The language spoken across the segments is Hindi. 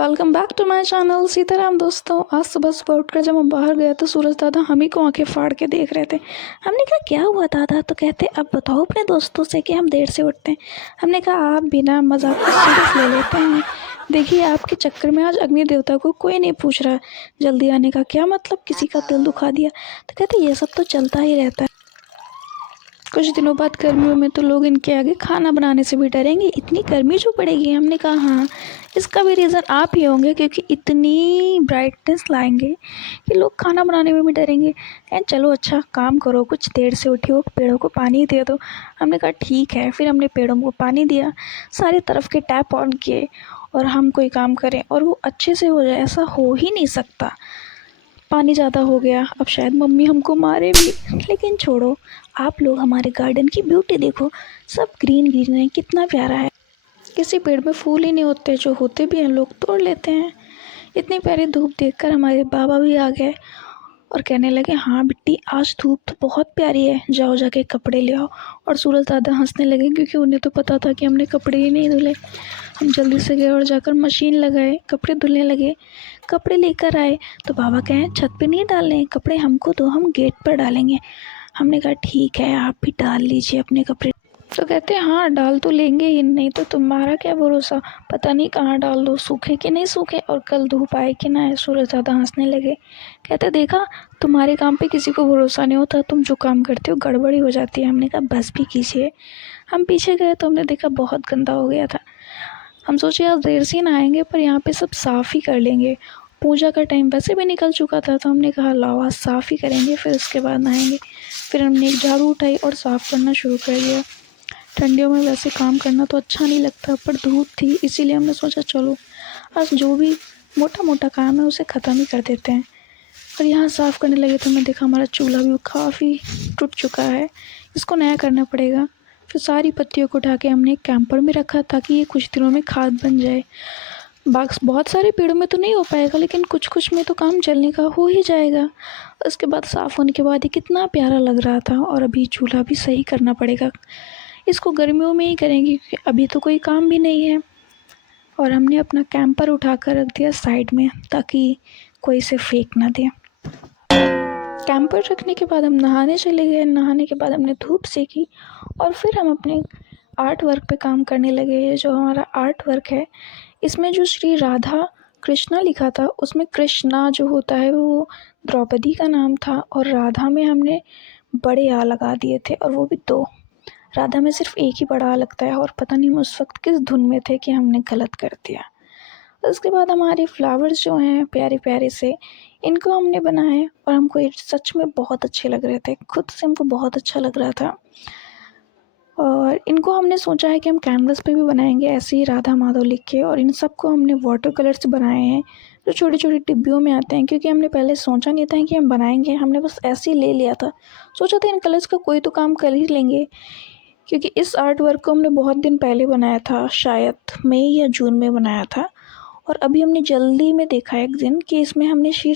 Welcome back to my channel Sitaram. दोस्तों, आज सुबह सुबह उठकर जब हम बाहर गए तो सूरज दादा हम ही को आंखें फाड़ के देख रहे थे। हमने कहा क्या हुआ दादा? तो कहते अब बताओ अपने दोस्तों से कि हम देर से उठते हैं। हमने कहा आप बिना मजाक को सीरियस ले लेते हैं। देखिए आपके चक्कर में आज अग्नि देवता को कोई नहीं पूछ रहा जल्दी आने का क्या मतलब, किसी का दिल दुखा दिया। तो कहते ये सब तो चलता ही रहता है। कुछ दिनों बाद गर्मियों में तो लोग इनके आगे खाना बनाने से भी डरेंगे, इतनी गर्मी जो पड़ेगी। हमने कहा हाँ, इसका भी रीज़न आप ही होंगे क्योंकि इतनी ब्राइटनेस लाएंगे कि लोग खाना बनाने में भी डरेंगे। चलो अच्छा काम करो, कुछ देर से उठी हो, पेड़ों को पानी दे दो। हमने कहा ठीक है। फिर हमने पेड़ों को पानी दिया, सारे तरफ के टैप ऑन किए और हम कोई काम करें और वो अच्छे से हो जाए, ऐसा हो ही नहीं सकता। पानी ज़्यादा हो गया, अब शायद मम्मी हमको मारे भी, लेकिन छोड़ो। आप लोग हमारे गार्डन की ब्यूटी देखो, सब ग्रीन ग्रीन है, कितना प्यारा है। किसी पेड़ में फूल ही नहीं होते, जो होते भी हैं लोग तोड़ लेते हैं। इतनी प्यारी धूप देखकर हमारे बाबा भी आ गए और कहने लगे हाँ बिट्टी, आज धूप तो बहुत प्यारी है, जाओ जाके कपड़े ले आओ। और सूरज दादा हंसने लगे क्योंकि उन्हें तो पता था कि हमने कपड़े ही नहीं धुले। हम जल्दी से गए और जाकर मशीन लगाए, कपड़े धुलने लगे। कपड़े लेकर आए तो बाबा कहें छत पे नहीं डालने कपड़े, हमको तो हम गेट पर डालेंगे। हमने कहा ठीक है, आप भी डाल लीजिए अपने कपड़े। तो कहते हैं हाँ डाल तो लेंगे ही, नहीं तो तुम्हारा क्या भरोसा, पता नहीं कहाँ डाल दो, सूखे कि नहीं सूखे और कल धूप आए कि ना आए। सूरज ज़्यादा हंसने लगे, कहते देखा तुम्हारे काम पे किसी को भरोसा नहीं होता, तुम जो काम करते हो गड़बड़ी हो जाती है। हमने कहा बस भी कीजिए। हम पीछे गए तो हमने देखा बहुत गंदा हो गया था। हम सोचे आज देर से ना आएंगे पर यहाँ पे सब साफ़ ही कर लेंगे। पूजा का टाइम वैसे भी निकल चुका था तो हमने कहा लाओ आज साफ़ ही करेंगे, फिर उसके बाद नहाएंगे। फिर हमने एक झाड़ू उठाई और साफ़ करना शुरू कर दिया। ठंडियों में वैसे काम करना तो अच्छा नहीं लगता पर धूप थी, इसीलिए हमने सोचा चलो आज जो भी मोटा मोटा काम है उसे ख़त्म ही कर देते हैं। और यहाँ साफ़ करने लगे तो मैं देखा हमारा चूल्हा भी काफ़ी टूट चुका है, इसको नया करना पड़ेगा। फिर सारी पत्तियों को उठा के हमने एक कैंपर में रखा ताकि ये कुछ दिनों में खाद बन जाए। बाक्स बहुत सारे पेड़ों में तो नहीं हो पाएगा लेकिन कुछ कुछ में तो काम चलने का हो ही जाएगा। उसके बाद साफ़ होने के बाद ये कितना प्यारा लग रहा था। और अभी चूल्हा भी सही करना पड़ेगा, इसको गर्मियों में ही करेंगे क्योंकि अभी तो कोई काम भी नहीं है। और हमने अपना कैंपर उठा कर रख दिया साइड में ताकि कोई इसे फेंक ना दे। कैंपर रखने के बाद हम नहाने चले गए। नहाने के बाद हमने धूप सेकी और फिर हम अपने आर्ट वर्क पे काम करने लगे। ये जो हमारा आर्ट वर्क है इसमें जो श्री राधा कृष्णा लिखा था, उसमें कृष्णा जो होता है वो द्रौपदी का नाम था और राधा में हमने बड़े आ लगा दिए थे और वो भी दो। राधा में सिर्फ एक ही बड़ा आ लगता है और पता नहीं उस वक्त किस धुन में थे कि हमने गलत कर दिया। उसके बाद हमारे फ्लावर्स जो हैं प्यारे प्यारे से, इनको हमने बनाए और हमको ये सच में बहुत अच्छे लग रहे थे, खुद से हमको बहुत अच्छा लग रहा था। और इनको हमने सोचा है कि हम कैनवस पे भी बनाएंगे ऐसे ही राधा माधव लिख के। और इन सबको हमने वाटर कलर से बनाए हैं जो छोटी छोटी डिब्बियों में आते हैं, क्योंकि हमने पहले सोचा नहीं था कि हम बनाएंगे, हमने बस ऐसे ही ले लिया था। सोचा था इन कलर्स का कोई तो काम कर ही लेंगे, क्योंकि इस आर्ट वर्क को हमने बहुत दिन पहले बनाया था, शायद मई या जून में बनाया था। और अभी हमने जल्दी में देखा एक दिन कि इसमें हमने श्री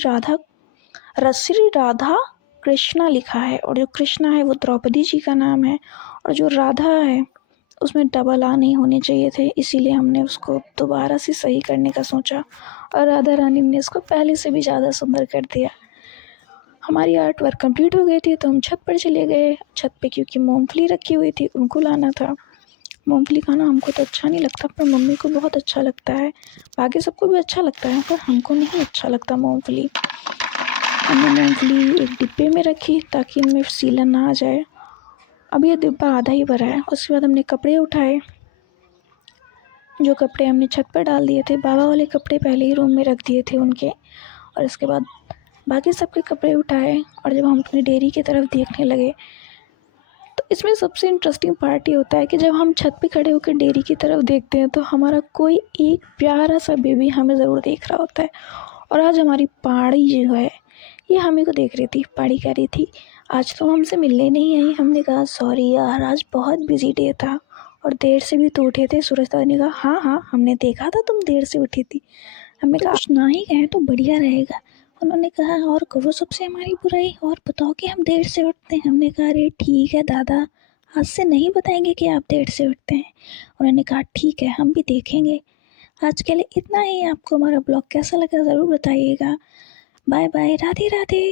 राधा कृष्णा लिखा है और जो कृष्णा है वो द्रौपदी जी का नाम है और जो राधा है उसमें डबल आ नहीं होने चाहिए थे, इसीलिए हमने उसको दोबारा से सही करने का सोचा और राधा रानी ने इसको पहले से भी ज़्यादा सुंदर कर दिया। हमारी आर्ट वर्क कंप्लीट हो गई थी तो हम छत पर चले गए। छत पे क्योंकि मूंगफली रखी हुई थी उनको लाना था। मूंगफली खाना हमको तो अच्छा नहीं लगता पर मम्मी को बहुत अच्छा लगता है, बाकी सबको भी अच्छा लगता है पर हमको नहीं अच्छा लगता मूंगफली। हमने मूंगफली एक डिब्बे में रखी ताकि इनमें सीलन ना आ जाए। अब ये डिब्बा आधा ही भरा है। उसके बाद हमने कपड़े उठाए, जो कपड़े हमने छत पर डाल दिए थे, बाबा वाले कपड़े पहले ही रूम में रख दिए थे उनके। और इसके बाद बाकी सबके कपड़े उठाए और जब हम अपनी डेयरी की तरफ देखने लगे तो इसमें सबसे इंटरेस्टिंग पार्ट ये होता है कि जब हम छत पे खड़े होकर डेयरी की तरफ देखते हैं तो हमारा कोई एक प्यारा सा बेबी हमें ज़रूर देख रहा होता है। और आज हमारी पाड़ी जो है ये हमें को देख रही थी। पाड़ी कह रही थी आज तो हमसे मिलने नहीं आई। हमने कहा सॉरी यार, आज बहुत बिजी डे था और देर से भी तो उठे थे। सूरज दादा ने कहा हाँ हाँ हमने देखा था तुम देर से उठी थी। हमने कहा कुछ ना ही कहें तो बढ़िया रहेगा। उन्होंने कहा और करो सबसे हमारी बुराई और बताओ कि हम देर से उठते हैं। हमने कहा अरे ठीक है दादा, आज से नहीं बताएंगे कि आप देर से उठते हैं। उन्होंने कहा ठीक है हम भी देखेंगे। आज के लिए इतना ही। आपको हमारा ब्लॉग कैसा लगा ज़रूर बताइएगा। Bye bye, Radhe Radhe.